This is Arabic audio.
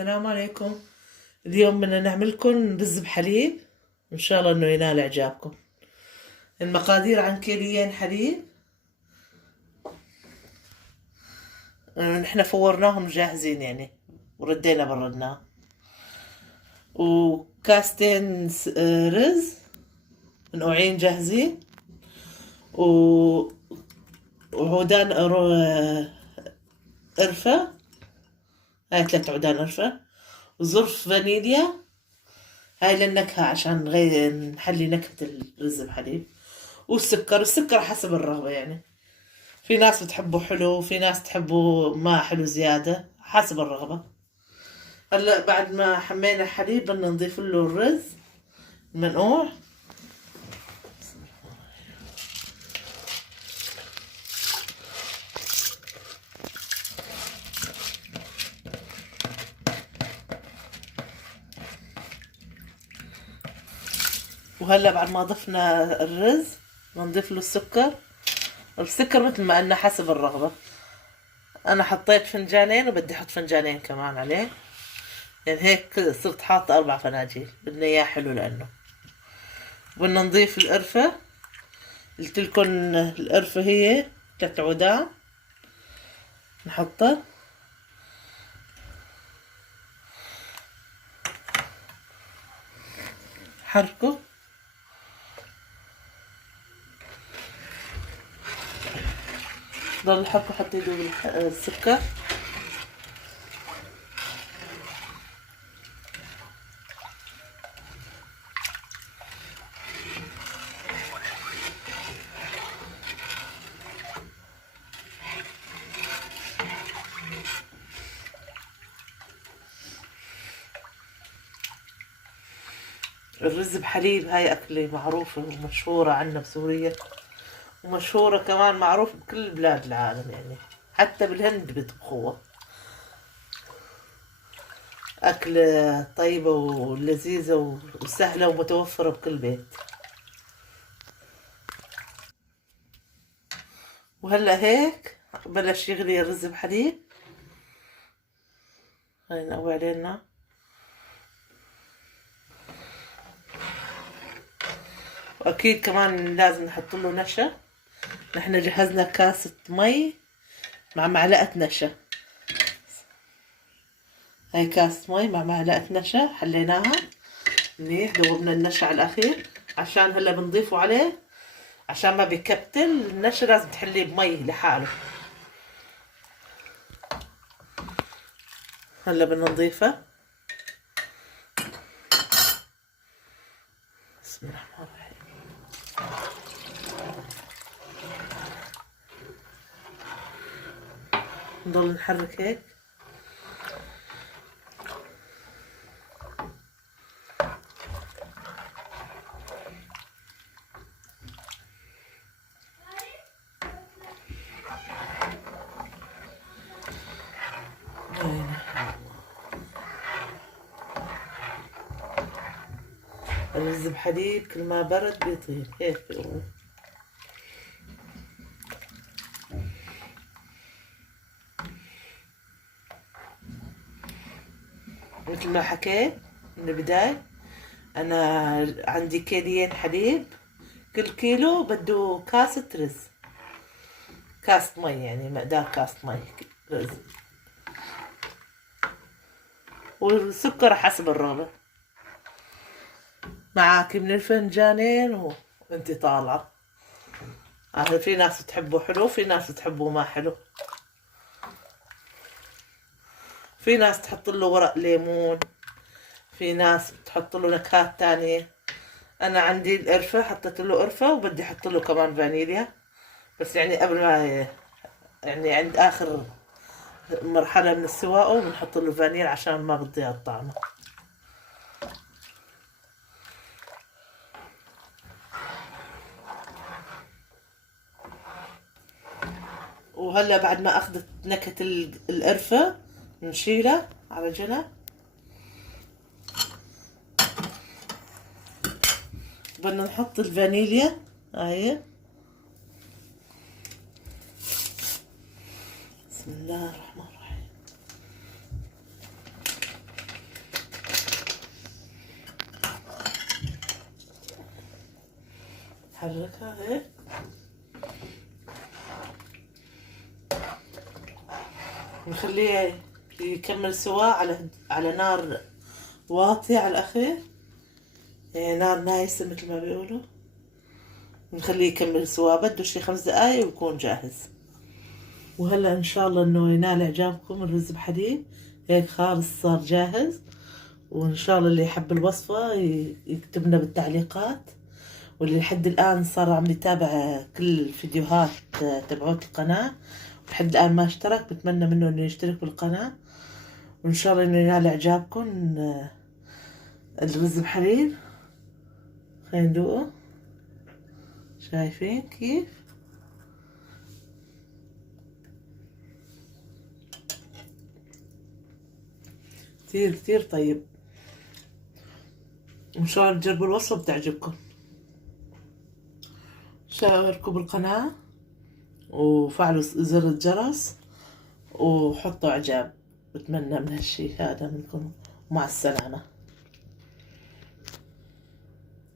السلام عليكم. اليوم بدنا نعمل لكم رز بحليب، ان شاء الله انه ينال اعجابكم. المقادير عن كيلين حليب، نحن فورناهم جاهزين يعني وردينا بردناه، وكاستين رز منقوعين جاهزين، و- وعودان قرفة، هاي 3 عودان قرفة، وظرف فانيليا، هاي للنكهة عشان نحلي نكهة الرز بحليب، والسكر حسب الرغبة يعني. في ناس بتحبه حلو، في ناس تحبه ما حلو زيادة، حسب الرغبة. هلا بعد ما حمينا الحليب بدنا نضيف له الرز المنقوع. وهلا بعد ما ضفنا الرز بنضيف له السكر مثل ما قلنا حسب الرغبة. انا حطيت فنجانين وبدي احط فنجانين كمان عليه، يعني هيك صرت حاطة 4 فناجيل، بدنا اياه حلو لانه. بدنا نضيف القرفة، قلت لكم القرفة هي 3 عودان نحطها، حركه، ضل حركه حتى يذوب السكر. الرز بحليب هاي أكلة معروفة ومشهورة عنا بسوريا، ومشهورة كمان معروفة بكل بلاد العالم يعني، حتى بالهند بيطبخوها. أكلة طيبة ولذيذة وسهلة ومتوفرة بكل بيت. وهلأ هيك بلش يغلي الرز بحليب، هاي نقوي علينا. وأكيد كمان لازم نحط له نشا. نحن جهزنا كاسة مي مع معلقة نشا، هاي كاسة مي مع معلقة نشا حليناها منيح، ذوبنا النشا على الأخير عشان هلا بنضيفه عليه، عشان ما بيكتل. النشا لازم تحليه بمي لحاله. هلا بدنا نضيفه. بسم الله الرحمن الرحيم. نضل نحرك هيك. الرز بحليب كل ما برد بيطيب، هيك بيقولوا. مثل ما حكيت من البداية، أنا عندي كيلين حليب، كل كيلو بده كاسة رز، كاسة مي يعني مقدار كاسة مي رز، والسكر حسب الرغبة. معاكي من الفنجانين وانتي طالعة. في ناس بتحبه حلو، في ناس بتحبه ما حلو، في ناس تحط له ورق ليمون، في ناس بتحط له نكهات تانية. انا عندي القرفة، حطيت له قرفة وبدي احط له كمان فانيليا، بس يعني قبل ما يعني عند اخر مرحلة من السواقه بنحط له فانيل عشان ما بتضيع الطعم. وهلا بعد ما اخذت نكهة القرفة نشيلها على جنب. بدنا نحط الفانيليا هاي. بسم الله الرحمن الرحيم. نحركها هيك. نخليه يكمل سوا على نار واطية على الأخير، يعني نار نايسة مثل ما بيقولوا. نخليه يكمل سوا، بده شي 5 دقايق ويكون جاهز. وهلا ان شاء الله انه ينال اعجابكم الرز بحليب، هيك خالص صار جاهز. وان شاء الله اللي يحب الوصفة يكتب لنا بالتعليقات، واللي لحد الان صار عم يتابع كل الفيديوهات تبعوت القناة لحد الان ما اشترك، بتمنى منه انه يشترك بالقناة. وان شاء الله انه ينال اعجابكم الرز بحليب. خلينا ندوقه، شايفين كيف؟ كتير كتير طيب. ان شاء الله تجربوا الوصفة بتعجبكم. شاركوا بالقناة وفعلوا زر الجرس وحطوا اعجاب، بتمنى من هالشي هذا منكم. مع السلامة.